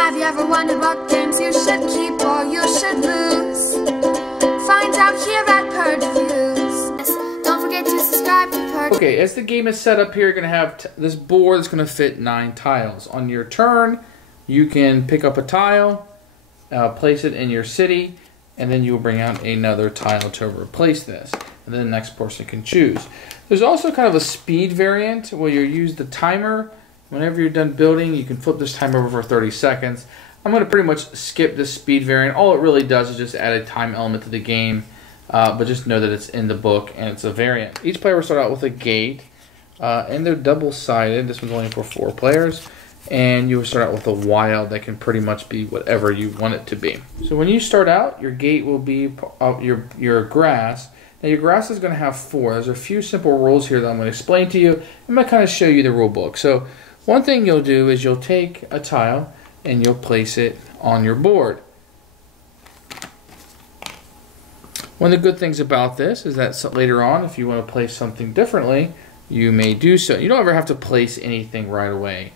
Have you ever wondered what games you should keep or you should lose? Find out here at Purge Reviews. Don't forget to subscribe to Purge. Okay, as the game is set up here, you're going to have this board that's going to fit 9 tiles. On your turn, you can pick up a tile, place it in your city, and then you will bring out another tile to replace this. And then the next person can choose. There's also kind of a speed variant where you use the timer. Whenever you're done building, you can flip this timer over for 30 seconds. I'm going to pretty much skip this speed variant. All it really does is just add a time element to the game. But just know that it's in the book and it's a variant. Each player will start out with a gate. And they're double-sided. This one's only for 4 players. And you will start out with a wild that can pretty much be whatever you want it to be. So when you start out, your gate will be your grass. Now your grass is going to have 4. There's a few simple rules here that I'm going to explain to you. I'm going to kind of show you the rule book. So one thing you'll do is you'll take a tile and you'll place it on your board. One of the good things about this is that later on, if you want to place something differently, you may do so. You don't ever have to place anything right away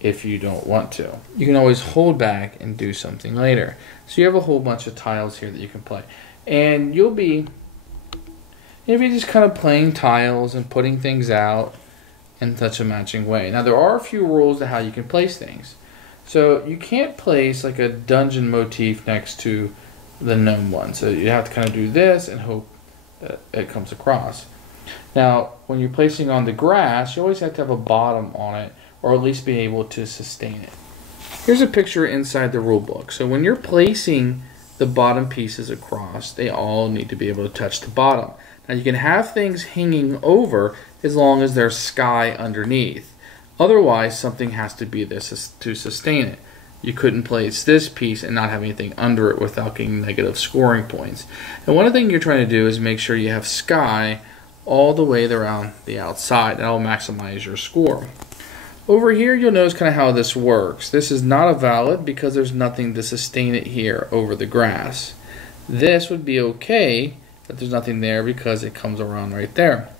if you don't want to. You can always hold back and do something later. So you have a whole bunch of tiles here that you can play. And you'll be just kind of playing tiles and putting things out in such a matching way. Now there are a few rules to how you can place things. So you can't place like a dungeon motif next to the gnome one. So you have to kind of do this and hope that it comes across. Now when you're placing on the grass, you always have to have a bottom on it, or at least be able to sustain it. Here's a picture inside the rule book. So when you're placing the bottom pieces across, they all need to be able to touch the bottom. Now you can have things hanging over as long as there's sky underneath. Otherwise, something has to be there to sustain it. You couldn't place this piece and not have anything under it without getting negative scoring points. And one thing you're trying to do is make sure you have sky all the way around the outside. That will maximize your score. Over here, you'll notice kind of how this works. This is not a valid because there's nothing to sustain it here over the grass. This would be okay, but there's nothing there because it comes around right there.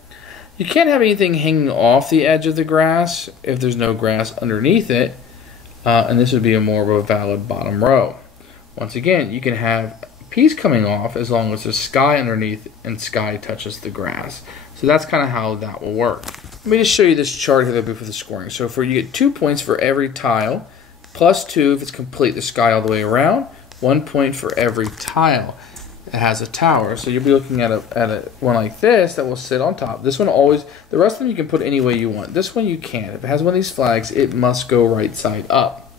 You can't have anything hanging off the edge of the grass if there's no grass underneath it, and this would be more of a valid bottom row. Once again, you can have a piece coming off as long as there's sky underneath and sky touches the grass. So that's kind of how that will work. Let me just show you this chart here for the scoring. So you get 2 points for every tile, plus 2 if it's complete the sky all the way around, 1 point for every tile that has a tower. So you'll be looking at a one like this that will sit on top. This one always, the rest of them you can put any way you want. This one you can't. If it has one of these flags, it must go right side up.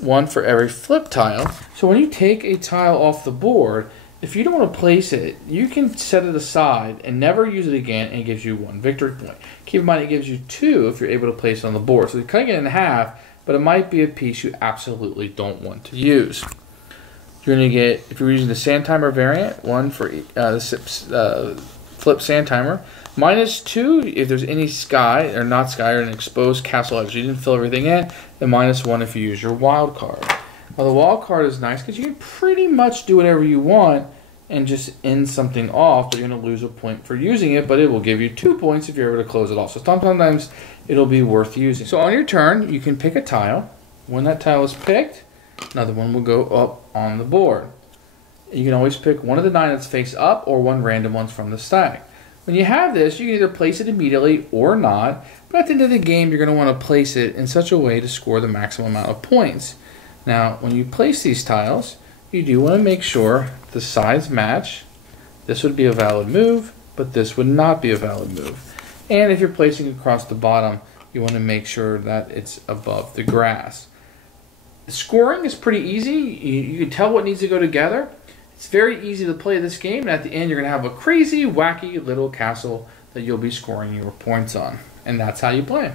1 for every flip tile. So when you take a tile off the board, if you don't want to place it, you can set it aside and never use it again, and it gives you 1 victory point. Keep in mind it gives you 2 if you're able to place it on the board. So you're cutting it in half, but it might be a piece you absolutely don't want to use. You're going to get, if you're using the sand timer variant, 1 for the flip sand timer. -2 if there's any sky, or not sky, or an exposed castle edge. You didn't fill everything in. And -1 if you use your wild card. Now the wild card is nice because you can pretty much do whatever you want and just end something off, but you're going to lose a point for using it, but it will give you 2 points if you're able to close it off. So sometimes it'll be worth using. So on your turn, you can pick a tile. When that tile is picked, another one will go up on the board. You can always pick one of the 9 that's face up or 1 random ones from the stack. When you have this, you can either place it immediately or not, but at the end of the game, you're going to want to place it in such a way to score the maximum amount of points. Now, when you place these tiles, you do want to make sure the sides match. This would be a valid move, but this would not be a valid move. And if you're placing across the bottom, you want to make sure that it's above the grass. The scoring is pretty easy. You can tell what needs to go together. It's very easy to play this game, and at the end, you're going to have a crazy, wacky little castle that you'll be scoring your points on. And that's how you play.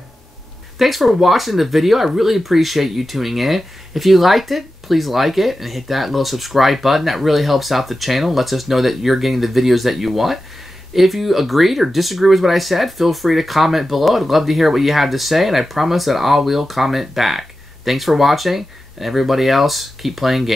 Thanks for watching the video. I really appreciate you tuning in. If you liked it, please like it and hit that little subscribe button. That really helps out the channel, lets us know that you're getting the videos that you want. If you agreed or disagree with what I said, feel free to comment below. I'd love to hear what you have to say, and I promise that I will comment back. Thanks for watching, and everybody else, keep playing games.